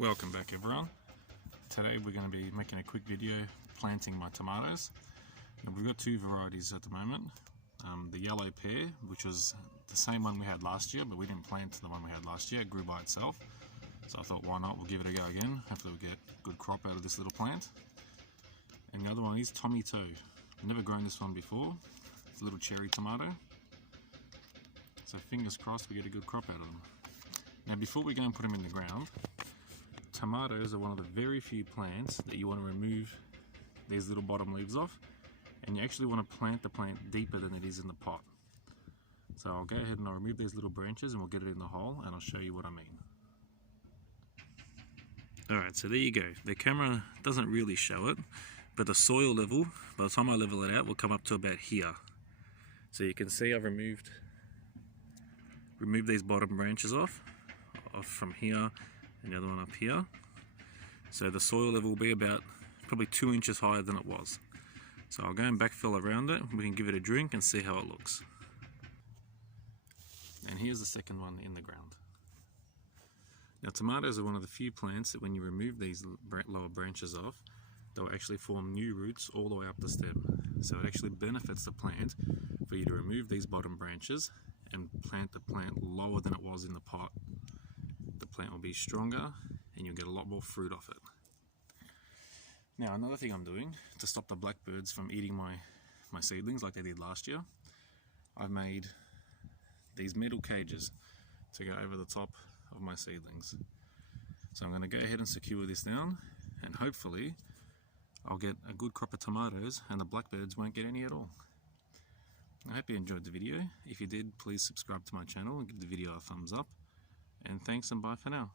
Welcome back everyone. Today we're going to be making a quick video planting my tomatoes. Now, we've got two varieties at the moment. The yellow pear, which was the same one we had last year, but we didn't plant the one we had last year, it grew by itself. So I thought, why not, we'll give it a go again. Hopefully we'll get a good crop out of this little plant. And the other one is tomato. I've never grown this one before. It's a little cherry tomato. So fingers crossed we get a good crop out of them. Now before we go and put them in the ground, tomatoes are one of the very few plants that you want to remove these little bottom leaves off, and you actually want to plant the plant deeper than it is in the pot. So I'll go ahead and I'll remove these little branches and we'll get it in the hole and I'll show you what I mean. Alright, so there you go. The camera doesn't really show it, but the soil level, by the time I level it out, will come up to about here. So you can see I've removed these bottom branches off from here and the other one up here. So the soil level will be about probably 2 inches higher than it was. So I'll go and backfill around it, we can give it a drink and see how it looks. And here's the second one in the ground. Now tomatoes are one of the few plants that when you remove these lower branches off, they'll actually form new roots all the way up the stem. So it actually benefits the plant for you to remove these bottom branches and plant the plant lower than it was in the pot. The plant will be stronger and you'll get a lot more fruit off it. Now another thing I'm doing to stop the blackbirds from eating my seedlings like they did last year, I've made these metal cages to go over the top of my seedlings. So I'm going to go ahead and secure this down and hopefully I'll get a good crop of tomatoes and the blackbirds won't get any at all. I hope you enjoyed the video. If you did, please subscribe to my channel and give the video a thumbs up. And thanks and bye for now.